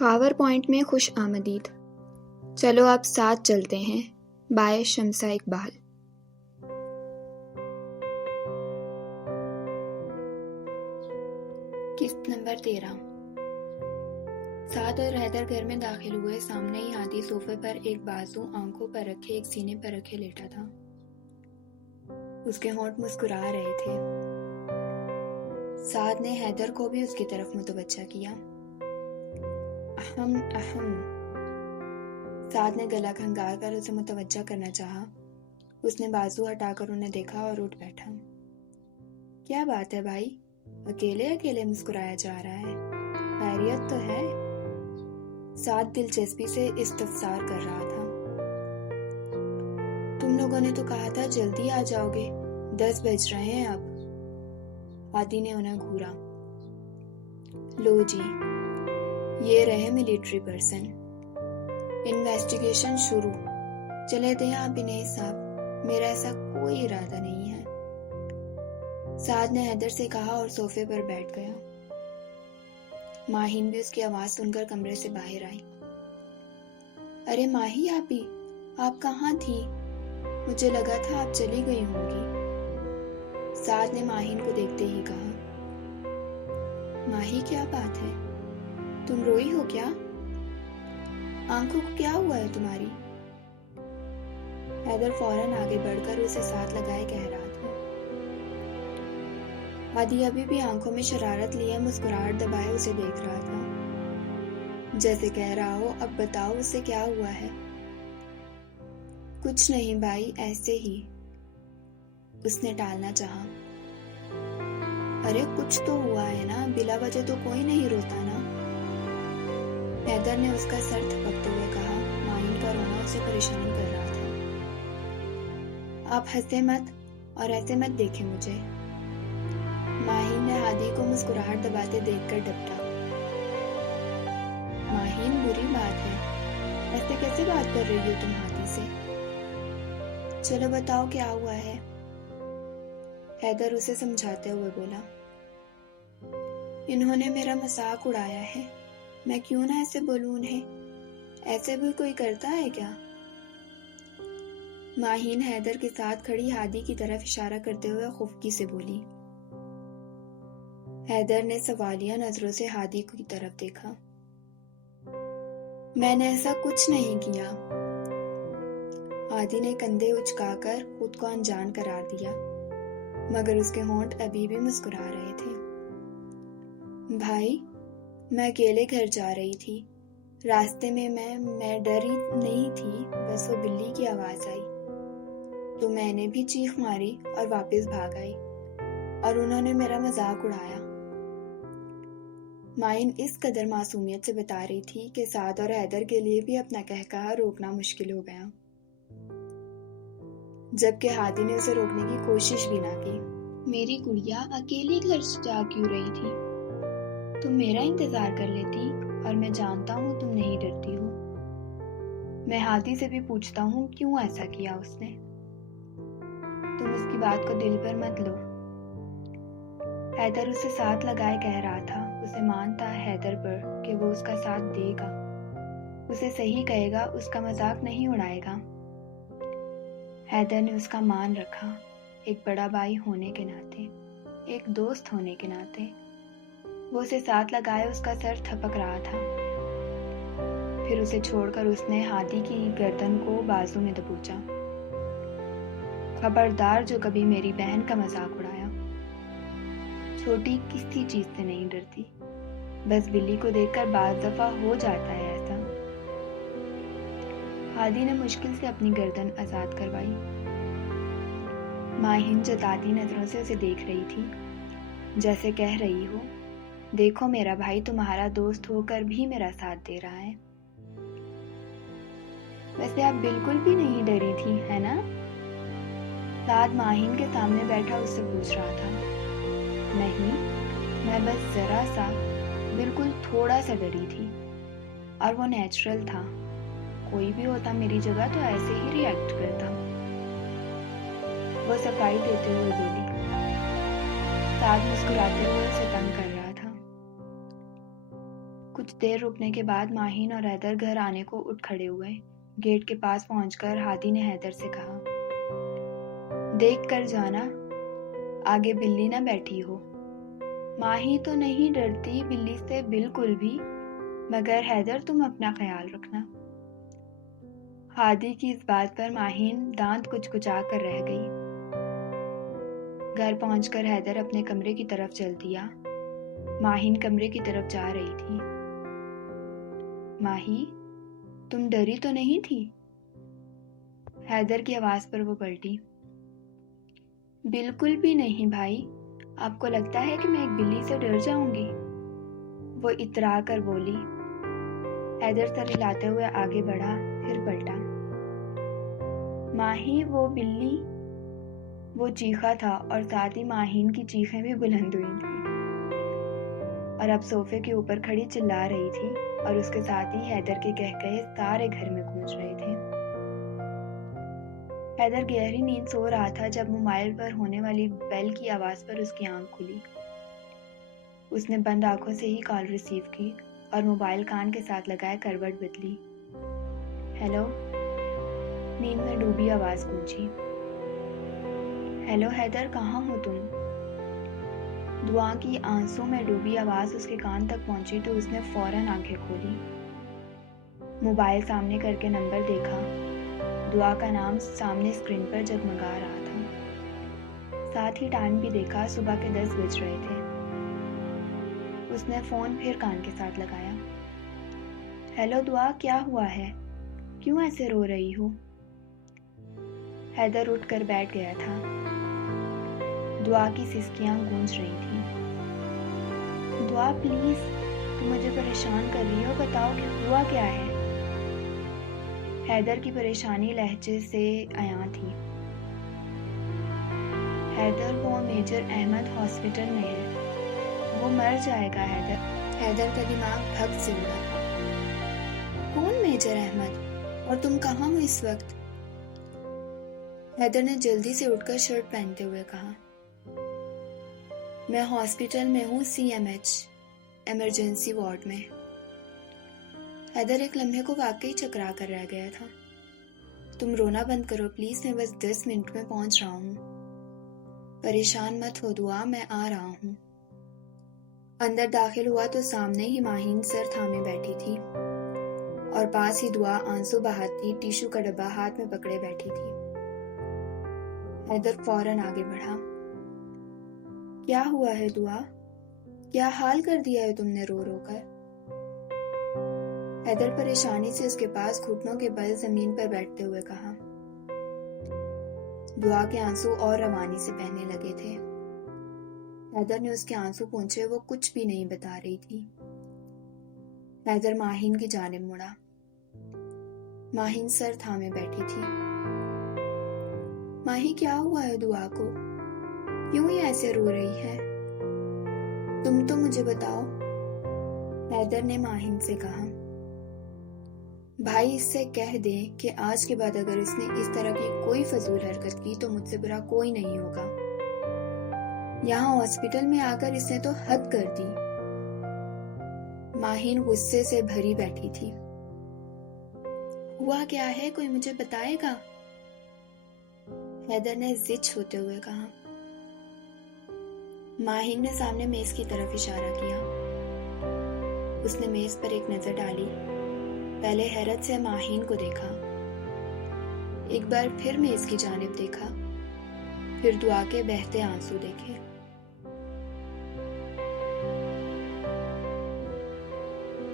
Khawar point میں خوش آمدید۔ چلو اب ساتھ چلتے ہیں۔ بائے شمسہ اقبال۔ قسط نمبر 13۔ سعد اور حیدر گھر میں داخل ہوئے۔ سامنے ہی ہادی صوفے پر ایک بازو آنکھوں پر رکھے ایک سینے پر رکھے لیٹا تھا۔ اس کے ہونٹ مسکرا رہے تھے۔ سعد نے حیدر کو بھی اس کی طرف متوجہ کیا۔ اہم اہم۔ سعد نے گلا کھنگار کر اسے متوجہ کرنا چاہا۔ اس نے بازو ہٹا کر انہیں دیکھا اور اٹھ بیٹھا۔ کیا بات ہے بھائی؟ اکیلے اکیلے مسکرایا جا رہا ہے؟ خیریت تو ہے؟ سعد دلچسپی سے استفسار کر رہا تھا۔ تم لوگوں نے تو کہا تھا جلدی آ جاؤ گے، 10 بج رہے ہیں اب۔ ہادی نے انہیں گھورا۔ لو جی، یہ رہے ملٹری پرسن۔ انویسٹیگیشن شروع۔ چلے دیں آپ انہیں صاحب، میرا ایسا کوئی ارادہ نہیں ہے، سعد نے حیدر سے کہا اور صوفے پر بیٹھ گیا۔ ماہین بھی اس کی آواز سن کر کمرے سے باہر آئی۔ ارے ماہی آپی، آپ کہاں تھی؟ مجھے لگا تھا آپ چلی گئی ہوں گی، سعد نے ماہین کو دیکھتے ہی کہا۔ ماہی کیا بات ہے؟ تم روئی ہو کیا؟ آنکھوں کو کیا ہوا ہے تمہاری؟ حیدر فوراً آگے بڑھ کر اسے ساتھ لگائے کہہ رہا تھا۔ ہادی ابھی بھی آنکھوں میں شرارت لیے مسکراہٹ دبائے اسے دیکھ رہا تھا، جیسے کہہ رہا ہو اب بتاؤ اسے کیا ہوا ہے۔ کچھ نہیں بھائی، ایسے ہی، اس نے ٹالنا چاہا۔ ارے کچھ تو ہوا ہے نا، بلا وجہ تو کوئی نہیں روتا نا، حیدر نے اس کا سر تھپکتے ہوئے کہا۔ ماہین کا رونا اسے پریشان کر رہا تھا۔ آپ ہنسے مت اور ایسے مت دیکھیں مجھے، ماہین نے ہادی کو مسکراہٹ دباتے دیکھ کر ڈپٹا۔ ماہین بری بات ہے، ایسے کیسے بات کر رہی ہو تم ہادی سے؟ چلو بتاؤ کیا ہوا ہے، حیدر اسے سمجھاتے ہوئے بولا۔ انہوں نے میرا مذاق اڑایا ہے، میں کیوں نہ ایسے بولوں انہیں، ایسے بھی کوئی کرتا ہے کیا؟ ماہین حیدر کے ساتھ کھڑی ہادی کی طرف اشارہ کرتے ہوئے خفگی سے بولی۔ حیدر نے سوالیہ نظروں سے ہادی کی طرف دیکھا۔ میں نے ایسا کچھ نہیں کیا، ہادی نے کندھے اچکا کر خود کو انجان قرار دیا، مگر اس کے ہونٹ ابھی بھی مسکرا رہے تھے۔ بھائی، میں اکیلے گھر جا رہی تھی، راستے میں میں ڈری نہیں تھی، بس وہ بلی کی آواز آئی تو میں نے بھی چیخ ماری اور واپس بھاگ آئی، اور انہوں نے میرا مذاق اڑایا۔ مائن اس قدر معصومیت سے بتا رہی تھی کہ سعد اور حیدر کے لیے بھی اپنا کہکہا روکنا مشکل ہو گیا، جبکہ ہادی نے اسے روکنے کی کوشش بھی نہ کی۔ میری گڑیا اکیلی گھر جا کیوں رہی تھی؟ تم میرا انتظار کر لیتی، اور میں جانتا ہوں تم نہیں ڈرتی ہو۔ میں ہادی سے بھی پوچھتا ہوں کیوں ایسا کیا اس نے۔ تم اس کی بات کو دل پر مت لو، حیدر اسے ساتھ لگائے کہہ رہا تھا۔ اسے مان تھا حیدر پر کہ وہ اس کا ساتھ دے گا، اسے صحیح کہے گا، اس کا مذاق نہیں اڑائے گا۔ حیدر نے اس کا مان رکھا، ایک بڑا بھائی ہونے کے ناطے، ایک دوست ہونے کے ناطے۔ وہ اسے ساتھ لگائے اس کا سر تھپک رہا تھا، پھر اسے چھوڑ کر اس نے ہادی کی گردن کو بازو میں دبوچا۔ خبردار جو کبھی میری بہن کا مذاق اڑایا، چھوٹی کسی چیز سے نہیں ڈرتی، بس بلی کو دیکھ کر بعض دفعہ ہو جاتا ہے ایسا۔ ہادی نے مشکل سے اپنی گردن آزاد کروائی۔ ماہین جتاتی نظروں سے اسے دیکھ رہی تھی، جیسے کہہ رہی ہو، دیکھو میرا بھائی تمہارا دوست ہو کر بھی میرا ساتھ دے رہا ہے۔ ویسے آپ بالکل بھی نہیں ڈری تھی، ہے نا؟ سعد ماہین کے سامنے بیٹھا اس سے پوچھ رہا تھا۔ نہیں، میں بس ذرا سا، بالکل تھوڑا سا ڈری تھی، اور وہ نیچرل تھا، کوئی بھی ہوتا میری جگہ تو ایسے ہی ری ایکٹ کرتا۔ وہ صفائی دیتے ہوئے بولی۔ سعد مسکراتے ہوئے اسے تنگ کر رہا تھا۔ کچھ دیر رکنے کے بعد ماہین اور حیدر گھر آنے کو اٹھ کھڑے ہوئے۔ گیٹ کے پاس پہنچ کر ہادی نے حیدر سے کہا، دیکھ کر جانا، آگے بلی نہ بیٹھی ہو۔ ماہی تو نہیں ڈرتی بلی سے بالکل بھی، مگر حیدر تم اپنا خیال رکھنا۔ ہادی کی اس بات پر ماہین دانت کچکچا کر رہ گئی۔ گھر پہنچ کر حیدر اپنے کمرے کی طرف چل دیا۔ ماہین کمرے کی طرف جا رہی تھی۔ ماہی، تم ڈری تو نہیں تھی؟ حیدر کی آواز پر وہ پلٹی۔ بالکل بھی نہیں بھائی، آپ کو لگتا ہے کہ میں ایک بلی سے ڈر جاؤں گی؟ وہ اترا کر بولی۔ حیدر سر ہلاتے ہوئے آگے بڑھا، پھر پلٹا۔ ماہی وہ بلی، وہ چیخا تھا اور ساتھ ہی ماہین کی چیخیں بھی بلند ہوئی تھیں، اور اب صوفے کے اوپر کھڑی چلا رہی تھی، اور اس کے ساتھ ہی حیدر کے قہقہے سارے گھر میں گونج رہے تھے۔ حیدر گہری نیند سو رہا تھا جب موبائل پر ہونے والی بیل کی آواز پر اس کی آنکھ کھلی۔ اس نے بند آنکھوں سے ہی کال ریسیو کی اور موبائل کان کے ساتھ لگائے کروٹ بدلی۔ ہیلو، نیند میں ڈوبی آواز گونجی۔ ہیلو حیدر، کہاں ہو تم؟ دعا کی آنسوں میں ڈوبی آواز اس کے کان تک پہنچی تو اس نے فوراً آنکھیں کھولی۔ موبائل سامنے کر کے نمبر دیکھا۔ دعا کا نام سامنے اسکرین پر جگمگا رہا تھا۔ ساتھ ہی ٹائم بھی دیکھا، صبح کے 10 بج رہے تھے۔ اس نے فون پھر کان کے ساتھ لگایا۔ ہیلو دعا، کیا ہوا ہے؟ کیوں ایسے رو رہی ہو؟ حیدر اٹھ کر بیٹھ گیا تھا۔ دعا کی سسکیاں گونج رہی تھیں۔ دعا پلیز، تم مجھے پریشان کر رہی ہو، بتاؤ کہ ہوا کیا ہے؟ حیدر کی پریشانی لہجے سے عیاں تھی۔ حیدر، وہ میجر احمد ہاسپٹل میں ہے، وہ مر جائے گا حیدر۔ حیدر کا دماغ بھگ سے اڑا۔ کون میجر احمد؟ اور تم کہاں ہو اس وقت؟ حیدر نے جلدی سے اٹھ کر شرٹ پہنتے ہوئے کہا، میں ہاسپٹل میں ہوں، CMH ایمرجنسی وارڈ میں۔ حیدر ایک لمحے کو واقعی چکرا کر رہ گیا تھا۔ تم رونا بند کرو پلیز، میں بس 10 منٹ میں پہنچ رہا ہوں۔ پریشان مت ہو دعا، میں آ رہا ہوں۔ اندر داخل ہوا تو سامنے ہی ماہین سر تھامے بیٹھی تھی، اور پاس ہی دعا آنسو بہاتی ٹیشو کا ڈبہ ہاتھ میں پکڑے بیٹھی تھی۔ حیدر فوراً آگے بڑھا۔ کیا ہوا ہے دعا؟ کیا حال کر دیا ہے تم نے رو رو کر؟ حیدر پریشانی سے اس کے پاس گھٹنوں کے بل زمین پر بیٹھتے ہوئے کہا۔ دعا کے آنسو اور روانی سے بہنے لگے تھے۔ حیدر نے اس کے آنسو پوچھے، وہ کچھ بھی نہیں بتا رہی تھی۔ حیدر ماہین کی جانب مڑا۔ ماہین سر تھامے بیٹھی تھی۔ ماہی، کیا ہوا ہے دعا کو؟ کیوں یہ ایسے رو رہی ہے؟ تم تو مجھے بتاؤ، حیدر نے ماہین سے کہا۔ بھائی، اس سے کہہ دیں کہ آج کے بعد اگر اس نے اس طرح کی کوئی فضول حرکت کی تو مجھ سے برا کوئی نہیں ہوگا۔ یہاں ہاسپٹل میں آ کر اس نے تو حد کر دی۔ ماہین غصے سے بھری بیٹھی تھی۔ ہوا کیا ہے، کوئی مجھے بتائے گا؟ حیدر نے زچ ہوتے ہوئے کہا۔ ماہین نے سامنے میز کی طرف اشارہ کیا۔ اس نے میز پر ایک نظر ڈالی، پہلے حیرت سے ماہین کو دیکھا، ایک بار پھر میز کی جانب دیکھا، پھر دعا کے بہتے آنسو دیکھے۔